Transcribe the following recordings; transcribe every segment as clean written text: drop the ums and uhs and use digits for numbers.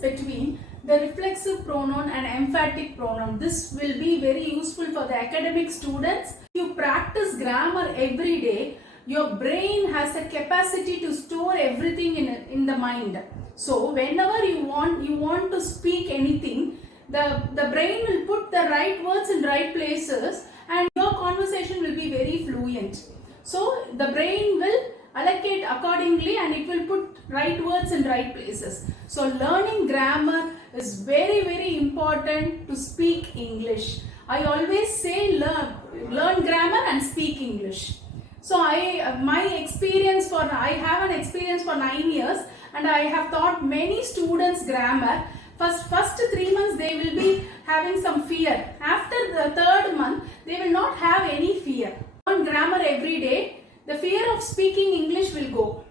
between the reflexive pronoun and emphatic pronoun. This will be very useful for the academic students. If you practice grammar every day, your brain has a capacity to store everything in the mind. So whenever you want to speak anything, the brain will put the right words in right places and your conversation will be very fluent. So the brain will allocate accordingly and it will put right words in right places. So learning grammar is very, very important to speak English. I always say learn grammar and speak English. So I have an experience for 9 years and I have taught many students grammar. First 3 months they will be having some fear. After the third month they will not have any fear. Learn grammar every day. The fear of speaking English will go.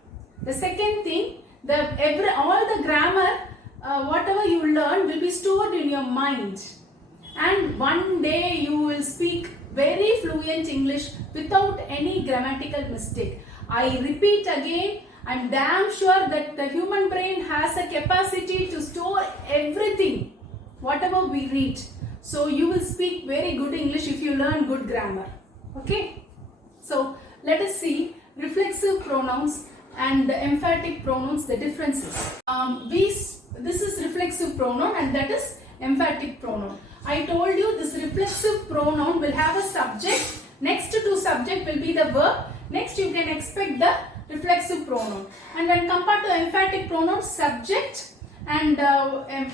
The second thing, all the grammar, whatever you learn will be stored in your mind. And one day you will speak very fluent English without any grammatical mistake. I repeat again, I'm damn sure that the human brain has a capacity to store everything, whatever we read. So you will speak very good English if you learn good grammar. Okay? So let us see reflexive pronouns and the emphatic pronouns, the differences. This is reflexive pronoun and that is emphatic pronoun. I told you this reflexive pronoun will have a subject. Next to subject will be the verb. Next you can expect the reflexive pronoun. And when compared to emphatic pronoun, subject and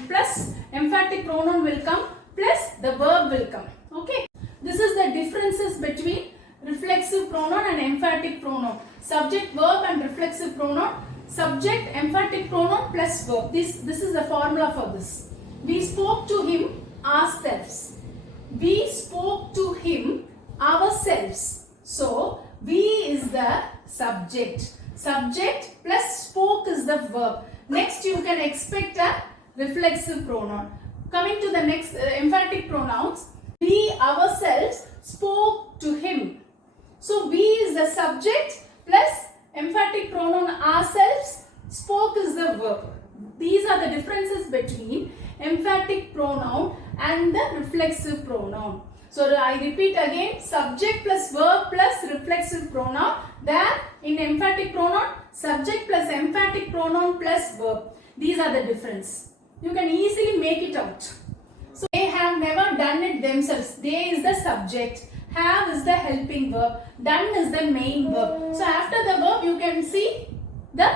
plus emphatic pronoun will come plus the verb will come. Okay. This is the differences between reflexive pronoun and emphatic pronoun. Subject, verb and reflexive pronoun. Subject, emphatic pronoun plus verb. This is the formula for this. We spoke to him ourselves. We spoke to him ourselves. So, we is the subject. Subject plus spoke is the verb. Next you can expect a reflexive pronoun. Coming to the next emphatic pronouns. We ourselves spoke to him. So, we is the subject plus emphatic pronoun ourselves, spoke is the verb. These are the differences between emphatic pronoun and the reflexive pronoun. So, I repeat again, subject plus verb plus reflexive pronoun. There in emphatic pronoun, subject plus emphatic pronoun plus verb. These are the difference. You can easily make it out. So, they have never done it themselves. They is the subject. Have is the helping verb. Done is the main verb. So after the verb you can see the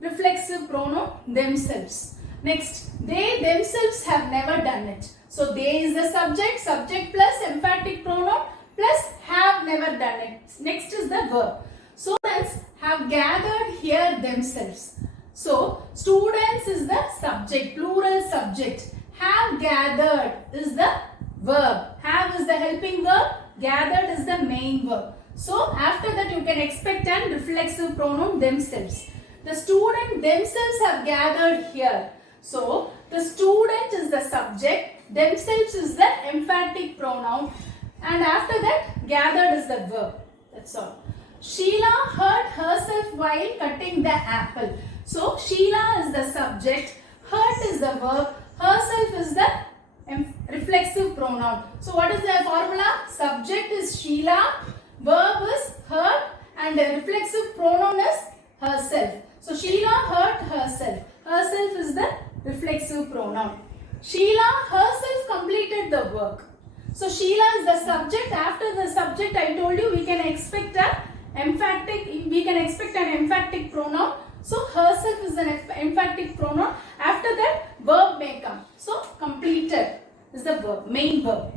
reflexive pronoun themselves. Next, they themselves have never done it. So they is the subject. Subject plus emphatic pronoun plus have never done it. Next is the verb. Students have gathered here themselves. So students is the subject, plural subject. Have gathered is the verb. Have is the helping verb. Gathered is the main verb. So after that you can expect an reflexive pronoun themselves. The student themselves have gathered here. So the student is the subject, themselves is the emphatic pronoun, and after that gathered is the verb. That's all. Sheila hurt herself while cutting the apple. So Sheila is the subject, hurt is the verb, herself is the reflexive pronoun. So what is the formula? Subject is Sheila, verb is hurt and the reflexive pronoun is herself. So Sheila hurt herself. Herself is the reflexive pronoun. Sheila herself completed the work. So Sheila is the subject. After the subject I told you we can expect an emphatic pronoun. So herself is an emphatic pronoun. After that verb may come. So completed is the verb, main verb.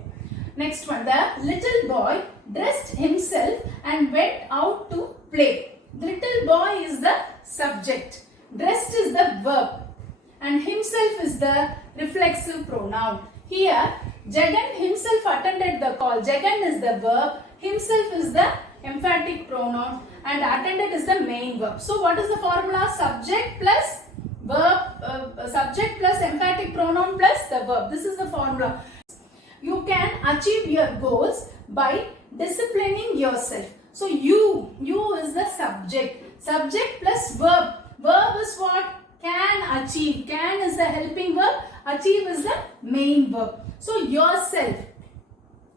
Next one, the little boy dressed himself and went out to play. The little boy is the subject. Dressed is the verb. And himself is the reflexive pronoun. Here, Jagan himself attended the call. Jagan is the verb. Himself is the emphatic pronoun. And attended is the main verb. So, what is the formula? Subject plus verb, subject plus emphatic pronoun plus the verb. This is the formula. You can achieve your goals by disciplining yourself. So, you is the subject. Subject plus verb. Verb is what? can achieve. Can is the helping verb, achieve is the main verb. So yourself.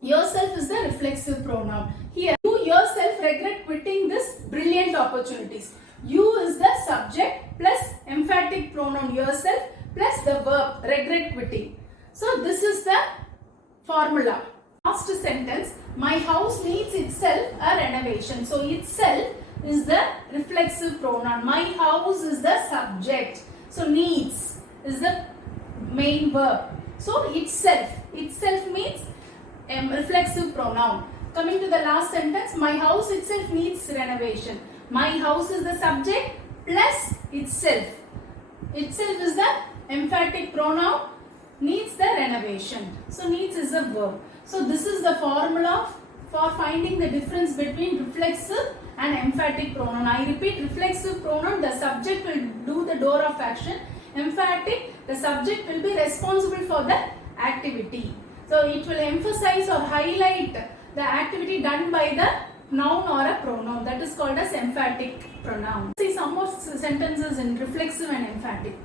Yourself is the reflexive pronoun. Here, you yourself regret quitting this brilliant opportunities. You is the subject plus emphatic pronoun yourself plus the verb regret quitting. So this is the formula. Last sentence, my house needs itself a renovation. So itself is the reflexive pronoun. My house is the subject. So needs is the main verb. So itself. Itself means reflexive pronoun. Coming to the last sentence, my house itself needs renovation. My house is the subject plus itself. Itself is the emphatic pronoun, needs the renovation. So needs is a verb. So this is the formula for finding the difference between reflexive and emphatic pronoun. I repeat, reflexive pronoun, the subject will do the door of action. Emphatic, the subject will be responsible for the activity. So it will emphasize or highlight the activity done by the noun or a pronoun. That is called as emphatic pronoun. See some more sentences in reflexive and emphatic.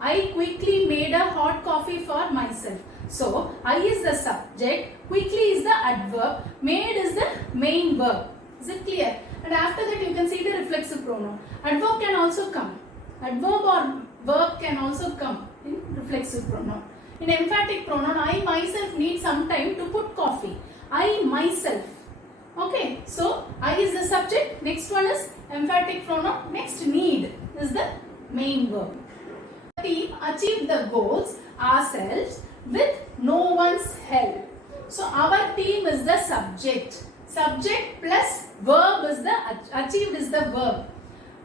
I quickly made a hot coffee for myself. So I is the subject, quickly is the adverb, made is the main verb. Is it clear? And after that you can see the reflexive pronoun. Adverb can also come. Adverb or verb can also come in reflexive pronoun. In emphatic pronoun, I myself need some time to put coffee. I myself. Okay, so I is the subject. Next one is emphatic pronoun. Next, need is the main verb. The team achieved the goals ourselves with no one's help. So our team is the subject. Subject plus verb is the achieved is the verb.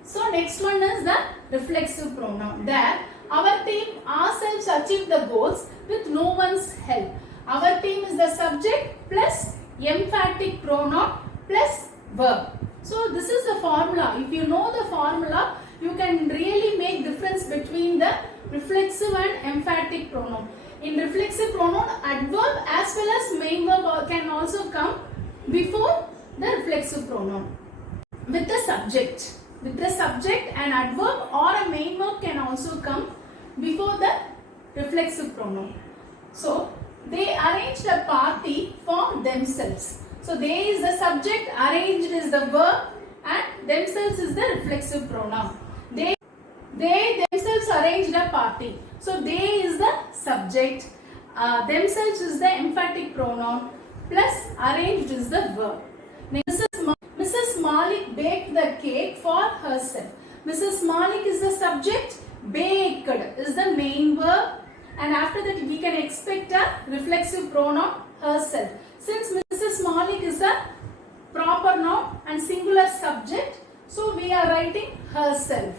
So next one is the reflexive pronoun. There, our team ourselves achieved the goals with no one's help. Our team is the subject plus emphatic pronoun plus verb. So this is the formula. If you know the formula, you can really make difference between the reflexive and emphatic pronoun. In reflexive pronoun, adverb as well as main verb can also come before the reflexive pronoun with the subject. With the subject, an adverb or a main verb can also come before the reflexive pronoun. So they arranged a party for themselves. So they is the subject, arranged is the verb, and themselves is the reflexive pronoun. They themselves arranged a party. So they is the subject, themselves is the emphatic pronoun, plus arranged is the verb. Mrs. Malik baked the cake for herself. Mrs. Malik is the subject, baked is the main verb, and after that we can expect a reflexive pronoun herself. Since Mrs. Malik is a proper noun and singular subject, so we are writing herself.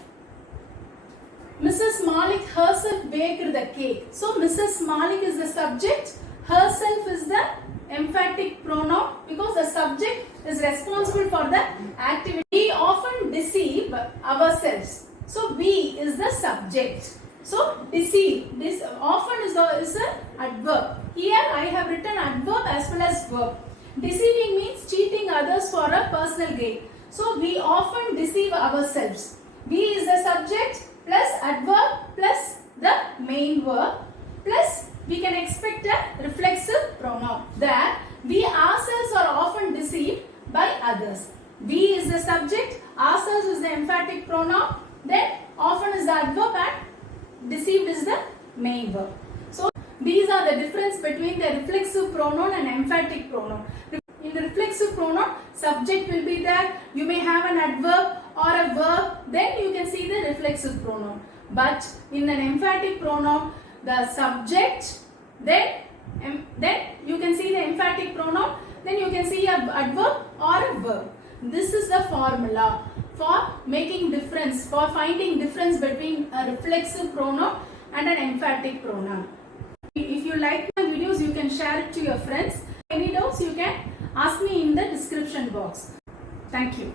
Mrs. Malik herself baked the cake. So Mrs. Malik is the subject, herself is the emphatic pronoun because the subject is responsible for the activity. We often deceive ourselves. So we is the subject. So deceive, this often is a adverb. Here I have written adverb as well as verb. Deceiving means cheating others for a personal gain. So we often deceive ourselves. We is the subject plus adverb plus the main verb plus we can expect a reflexive pronoun. There we ourselves are often deceived by others. We is the subject, ourselves is the emphatic pronoun, then often is the adverb and deceived is the main verb. So these are the difference between the reflexive pronoun and emphatic pronoun. In the reflexive pronoun, subject will be there, you may have an adverb or a verb, then you can see the reflexive pronoun. But in an emphatic pronoun, the subject, then you can see the emphatic pronoun, then you can see a adverb or a verb. This is the formula for making difference, for finding difference between a reflexive pronoun and an emphatic pronoun. If you like my videos, you can share it to your friends. Any doubts, you can ask me in the description box. Thank you.